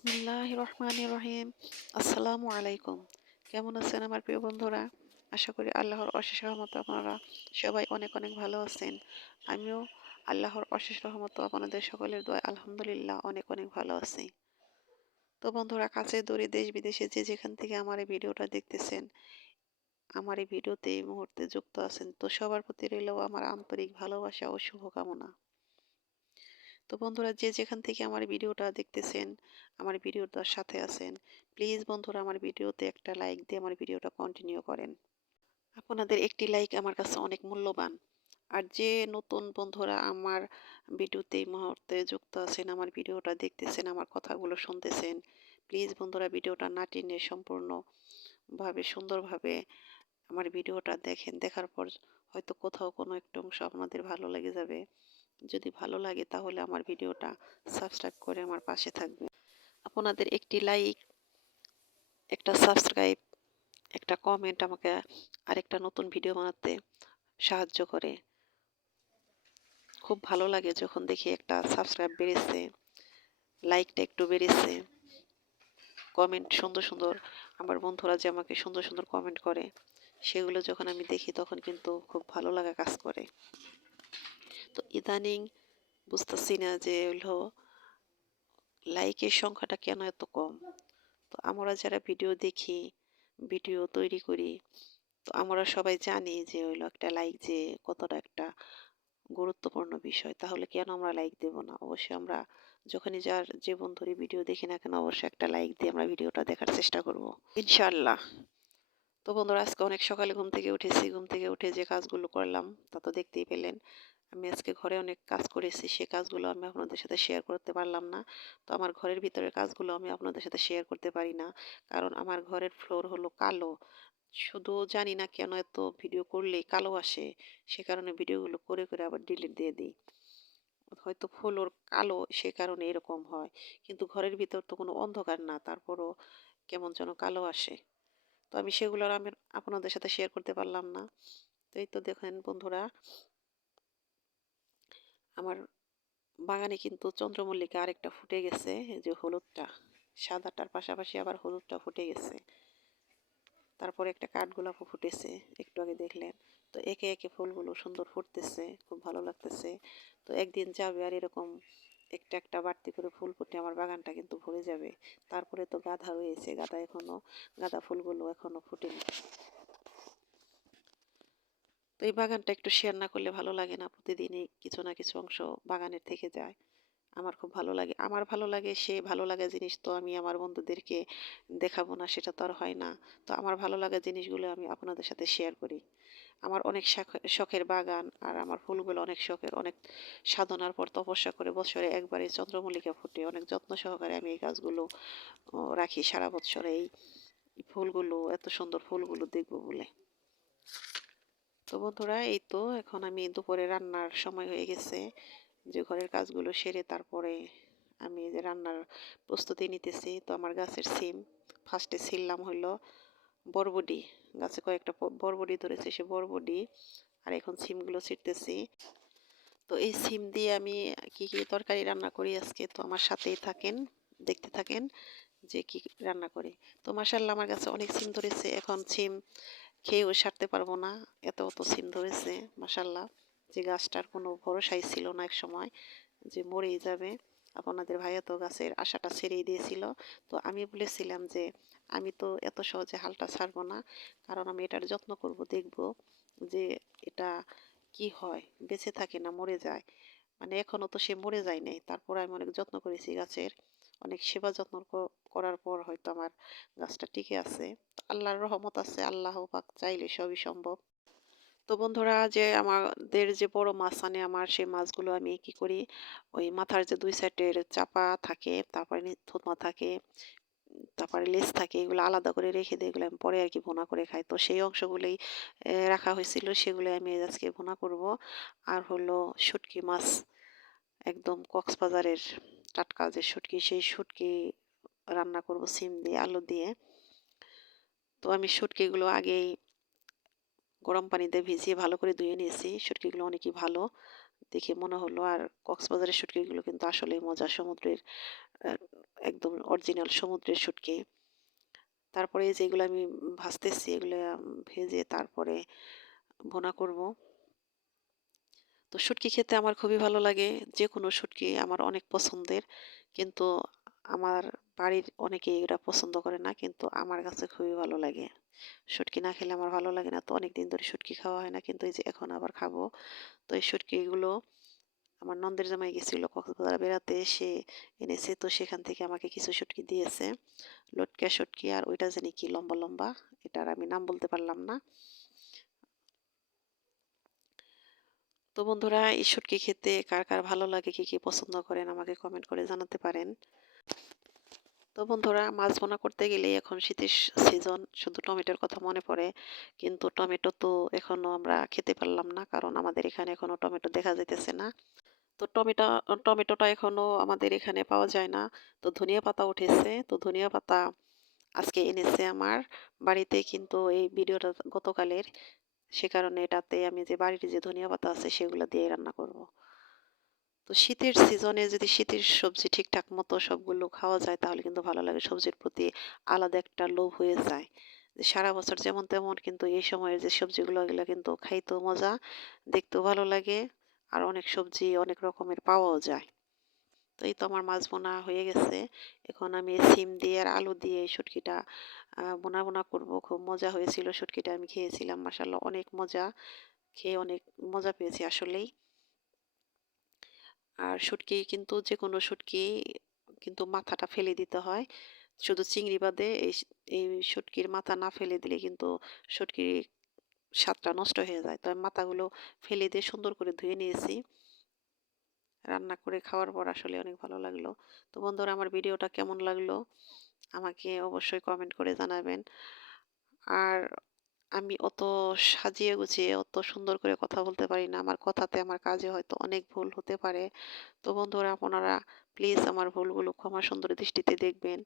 বিসমিল্লাহির রহমানির রহিম। আসসালামু আলাইকুম। কেমন আছেন আমার প্রিয় বন্ধুরা? আশা করি আল্লাহর অশেষ রহমতে আপনারা সবাই অনেক অনেক ভালো আছেন। আমিও আল্লাহর অশেষ রহমতে আপনাদের সকলের দোয়ায় আলহামদুলিল্লাহ অনেক অনেক ভালো আছি। তো বন্ধুরা, কাছে দূরে দেশ বিদেশে যে যেখান থেকে আমার এই ভিডিওটা দেখতেছেন, আমার এই ভিডিওতে এই মুহূর্তে যুক্ত আছেন, তো সবার প্রতি রইল আমার আন্তরিক ভালোবাসা ও শুভকামনা। তো বন্ধুরা, যে যেখান থেকে আমার ভিডিওটা দেখতেছেন, আমার ভিডিওটার সাথে আছেন, প্লিজ বন্ধুরা আমার ভিডিওতে একটা লাইক দিয়ে আমার ভিডিওটা কন্টিনিউ করেন। আপনাদের একটি লাইক আমার কাছে অনেক মূল্যবান। আর যে নতুন বন্ধুরা আমার ভিডিওতে এই মুহূর্তে যুক্ত আছেন, আমার ভিডিওটা দেখতেছেন, আমার কথাগুলো শুনতেছেন, প্লিজ বন্ধুরা ভিডিওটা না টেনে সম্পূর্ণভাবে সুন্দরভাবে আমার ভিডিওটা দেখেন। দেখার পর হয়তো কোথাও কোনো একটু অংশ আপনাদের ভালো লেগে যাবে। যদি ভালো লাগে তাহলে আমার ভিডিওটা সাবস্ক্রাইব করে আমার পাশে থাকবে। আপনাদের একটি লাইক, একটা সাবস্ক্রাইব, একটা কমেন্ট আমাকে আরেকটা নতুন ভিডিও বানাতে সাহায্য করে। খুব ভালো লাগে যখন দেখি একটা সাবস্ক্রাইব বেড়েছে, লাইকটা একটু বেড়েছে, কমেন্ট সুন্দর সুন্দর আমার বন্ধুরা যে আমাকে সুন্দর সুন্দর কমেন্ট করে, সেগুলো যখন আমি দেখি তখন কিন্তু খুব ভালো লাগা কাজ করে। তো ইদানিং বুঝতেছি না যে হলো লাইকের সংখ্যাটা কেন এত কম। তো আমরা যারা ভিডিও দেখি, ভিডিও তৈরি করি, তো আমরা সবাই জানি যে হইলো একটা লাইক যে কতটা একটা গুরুত্বপূর্ণ বিষয়। তাহলে কেন আমরা লাইক দেব না? অবশ্যই আমরা যখনই যার যে বন্ধুরই ভিডিও দেখি না কেন, অবশ্যই একটা লাইক দিয়ে আমরা ভিডিওটা দেখার চেষ্টা করব, ইনশাআল্লাহ। তো বন্ধুরা, আজকে অনেক সকালে ঘুম থেকে উঠেছি। ঘুম থেকে উঠে যে কাজগুলো করলাম তা তো দেখতেই পেলেন। আমি আজকে ঘরে অনেক কাজ করেছি, সে কাজগুলো আমি আপনাদের সাথে শেয়ার করতে পারলাম না। তো আমার ঘরের ভিতরের কাজগুলো আমি আপনাদের সাথে শেয়ার করতে পারি না, কারণ আমার ঘরের ফ্লোর হলো কালো। শুধু জানি না কেন এত ভিডিও করলেই কালো আসে, সে কারণে ভিডিওগুলো করে করে আবার ডিলিট দিয়ে দিই। হয়তো ফ্লোর কালো সে কারণে এরকম হয়, কিন্তু ঘরের ভিতর তো কোনো অন্ধকার না, তারপরও কেমন যেন কালো আসে। তো আমি সেগুলো আর আমি আপনাদের সাথে শেয়ার করতে পারলাম না। তো এই তো দেখেন বন্ধুরা, আমার বাগানে কিন্তু চন্দ্রমল্লিকা আরেকটা ফুটে গেছে, এই যে হলুদটা, সাদাটার পাশাপাশি আবার হলুদটা ফুটে গেছে। তারপরে একটা কাঠগোলাপও ফুটেছে, একটু আগে দেখলেন। তো একে একে ফুলগুলো সুন্দর ফুটতেছে, খুব ভালো লাগতেছে। তো একদিন যাবে আর এরকম একটা একটা বাড়তি করে ফুল ফুটে আমার বাগানটা কিন্তু ভরে যাবে। তারপরে তো গাঁদা রয়েছে, গাঁদা ফুলগুলো এখনো ফুটেনি। তো এই বাগানটা একটু শেয়ার না করলে ভালো লাগে না, প্রতিদিনই কিছু না কিছু অংশ বাগানের থেকে যায়। আমার খুব ভালো লাগে, আমার ভালো লাগে, সে ভালো লাগা জিনিস তো আমি আমার বন্ধুদেরকে দেখাবো না, সেটা তো আর হয় না। তো আমার ভালো লাগা জিনিসগুলো আমি আপনাদের সাথে শেয়ার করি। আমার অনেক শখের বাগান, আর আমার ফুলগুলো অনেক শখের, অনেক সাধনার পর তপস্যা করে বছরে একবারে চন্দ্রমল্লিকা ফুটে। অনেক যত্ন সহকারে আমি এই গাছগুলো রাখি সারা বছর, এই ফুলগুলো, এত সুন্দর ফুলগুলো দেখবো বলে। তো বন্ধুরা, এই তো এখন আমি দুপুরে রান্নার সময় হয়ে গেছে, যে ঘরের কাজগুলো সেরে তারপরে আমি যে রান্নার প্রস্তুতি নিতেছি। তো আমার গাছের সিম ফার্স্টে ছিললাম হইলো বরবডি, গাছে কয়েকটা বরবডি ধরেছে, সে বরবডি আর এখন সিমগুলো ছিটতেছি। তো এই সিম দিয়ে আমি কি কি তরকারি রান্না করি আজকে, তো আমার সাথেই থাকেন, দেখতে থাকেন যে কি রান্না করি। তো মাশাআল্লাহ আমার কাছে অনেক সিম ধরেছে, এখন সিম খেয়েও সারতে পারবো না, এত অত সিম ধরেছে মাশাআল্লাহ। যে গাছটার কোনো ভরসাই ছিল না এক সময়, যে মরেই যাবে। আপনাদের ভাইয়া তো গাছের আশাটা ছেড়েই দিয়েছিল। তো আমি বলেছিলাম যে আমি তো এত সহজে হালটা ছাড়বো না, কারণ আমি এটার যত্ন করব, দেখব যে এটা কি হয়, বেঁচে থাকে না মরে যায়। মানে এখনো তো সে মরে যায় নাই, তারপর আমি অনেক যত্ন করেছি গাছের, অনেক সেবা যত্ন করার পর হয়তো আমার গাছটা টিকে আছে। তো আল্লাহর রহমত আছে, আল্লাহ পাক চাইলে সবই সম্ভব। তো বন্ধুরা, যে আমাদের যে বড় মাছ আনে আমার, সেই মাছগুলো আমি কি করি, ওই মাথার যে দুই সাইডের চাপা থাকে, তারপরে থুতমা থাকে, তারপরে লেজ থাকে, এগুলো আলাদা করে রেখে দিই, এগুলো আমি পরে আর কি ভুনা করে খাই। তো সেই অংশগুলোই রাখা হয়েছিল, সেগুলো আমি আজকে ভুনা করব। আর হলো শুটকি মাছ, একদম কক্সবাজারের টাটকা যে শুটকি, সেই শুটকি রান্না করব সিম দিয়ে আলু দিয়ে। তো আমি শুটকিগুলো আগেই গরম পানিতে ভিজিয়ে ভালো করে ধুয়ে নিয়েছি, শুটকিগুলো অনেকই ভালো, দেখে মনে হলো। আর কক্সবাজারের শুটকিগুলো কিন্তু আসলেই মজা, সমুদ্রের আ একদম অরিজিনাল সমুদ্রের শুটকি। তারপরে এই যে এগুলো আমি ভাজতেছি, এগুলা ভেজে তারপরে ভুনা করব। তো শুটকি খেতে আমার খুবই ভালো লাগে। যেকোনো শুটকি আমার অনেক পছন্দের। কিন্তু আমার বাড়ির অনেকেই এগুলা পছন্দ করে না। কিন্তু আমার কাছে খুবই ভালো লাগে। শুটকি না খেলে আমার ভালো লাগে না। তো অনেকদিন ধরে শুটকি খাওয়া হয় না। কিন্তু এই যে এখন আবার খাবো। তো এই শুটকিগুলো আমার নন্দের জামাই গেছিল কক্সবাজার বেড়াতে, সে এনেছে। তো সেখান থেকে আমাকে কিছু শুটকি দিয়েছে। লটকা শুটকি আর ওইটা জানি কি লম্বা, লম্বা। এটার আমি নাম বলতে পারলাম না। তো বন্ধুরা এই শুটকি খেতে কার, কার ভালো লাগে, কি, কি পছন্দ করেন আমাকে কমেন্ট করে জানাতে পারেন। তো বন্ধুরা মাছ ভুনা করতে গেলেই এখন শীতের সিজন, শুধু টমেটোর কথা মনে পড়ে। কিন্তু টমেটো তো এখনো আমরা খেতে পারলাম না। কারণ আমাদের এখানে এখনো টমেটো দেখা যাইতেছে না। তো টমেটোটা এখনো আমাদের এখানে পাওয়া যায় না। তো ধনিয়া পাতা উঠেছে। তো ধনিয়া পাতা আজকে এনেছে আমার বাড়িতে, কিন্তু এই ভিডিওটা গতকালের। সে কারণে এটাতে আমি যে বাড়ির যে ধনিয়া পাতা আছে সেগুলো দিয়ে রান্না করব। তো শীতের সিজনে যদি শীতের সবজি ঠিকঠাক মতো সবগুলো খাওয়া যায় তাহলে কিন্তু ভালো লাগে। সবজির প্রতি আলাদা একটা লোভ হয়ে যায়। যে সারা বছর যেমন তেমন, কিন্তু এই সময়ের যে সবজিগুলো এগুলো কিন্তু খাইতেও মজা, দেখতেও ভালো লাগে। আর অনেক সবজি অনেক রকমের পাওয়াও যায়। তো এই তো আমার মাছ বোনা হয়ে গেছে। এখন আমি সিম দিয়ে আর আলু দিয়ে এই শুটকিটা বোনা করব। খুব মজা হয়েছিল শুটকিটা, আমি খেয়েছিলাম। মাশাআল্লাহ অনেক মজা। খেয়ে অনেক মজা পেয়েছি আসলেই। আর শুটকি কিন্তু যেকোনো শুটকি কিন্তু মাথাটা ফেলে দিতে হয়। শুধু চিংড়ি বাদে এই শুটকির মাথা না ফেলে দিলে কিন্তু শুটকির স্বাদটা নষ্ট হয়ে যায়। তো আমি মাথাগুলো ফেলে দিয়ে সুন্দর করে ধুয়ে নিয়েছি। রান্না করে খাওয়ার পর আসলে অনেক ভালো লাগলো। তো বন্ধুরা আমার ভিডিওটা কেমন লাগলো আমাকে অবশ্যই কমেন্ট করে জানাবেন। আর আমি অত সাজিয়ে গুছিয়ে অত সুন্দর করে কথা বলতে পারি না। আমার কথাতে আমার কাজে হয়তো অনেক ভুল হতে পারে। তো বন্ধুরা আপনারা প্লিজ আমার ভুলগুলো ক্ষমা সুন্দর দৃষ্টিতে দেখবেন।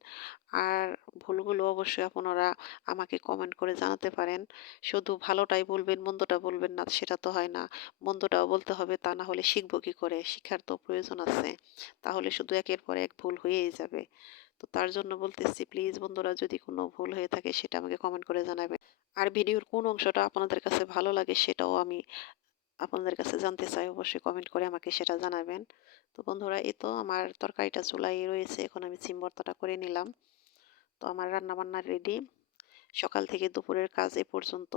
আর ভুলগুলো অবশ্যই আপনারা আমাকে কমেন্ট করে জানাতে পারেন। শুধু ভালোটাই বলবেন, মন্দটা বলবেন না, সেটা তো হয় না। মন্দটাও বলতে হবে, তা না হলে শিখবো কি করে? শিখার তো প্রয়োজন আছে। তাহলে শুধু একের পর এক ভুল হয়েই যাবে। তো তার জন্য বলতেছি প্লিজ বন্ধুরা, যদি কোনো ভুল হয়ে থাকে সেটা আমাকে কমেন্ট করে জানাবেন। আর ভিডিওর কোন অংশটা আপনাদের কাছে ভালো লাগে সেটাও আমি আপনাদের কাছে জানতে চাই। অবশ্যই কমেন্ট করে আমাকে সেটা জানাবেন। তো বন্ধুরা এই তো আমার তরকারিটা চুলায় রয়েছে। এখন আমি সিম ভর্তাটা করে নিলাম। তো আমার রান্না বান্না রেডি। সকাল থেকে দুপুরের কাজ এ পর্যন্ত।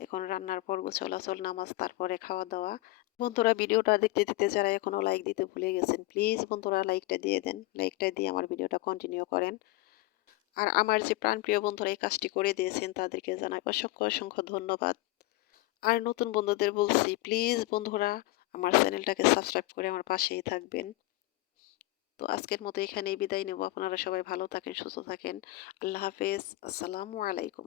এখন রান্নার পর গোছানোগাছল, নামাজ, তারপরে খাওয়া দাওয়া। বন্ধুরা ভিডিওটা দেখতে দেখতে যারা এখনো লাইক দিতে ভুলে গেছেন, প্লিজ বন্ধুরা লাইকটা দিয়ে দেন। লাইকটা দিয়ে আমার ভিডিওটা কন্টিনিউ করেন। আর আমার যে প্রাণপ্রিয় বন্ধুরা এই কাজটি করে দিয়েছেন তাদেরকে জানাই অসংখ্য, অসংখ্য ধন্যবাদ। আর নতুন বন্ধুদের বলছি প্লিজ বন্ধুরা আমার চ্যানেলটাকে সাবস্ক্রাইব করে আমার পাশেই থাকবেন। তো আজকের মতো এখানেই বিদায় নেব। আপনারা সবাই ভালো থাকেন, সুস্থ থাকেন। আল্লাহ হাফেজ। আসসালামু আলাইকুম।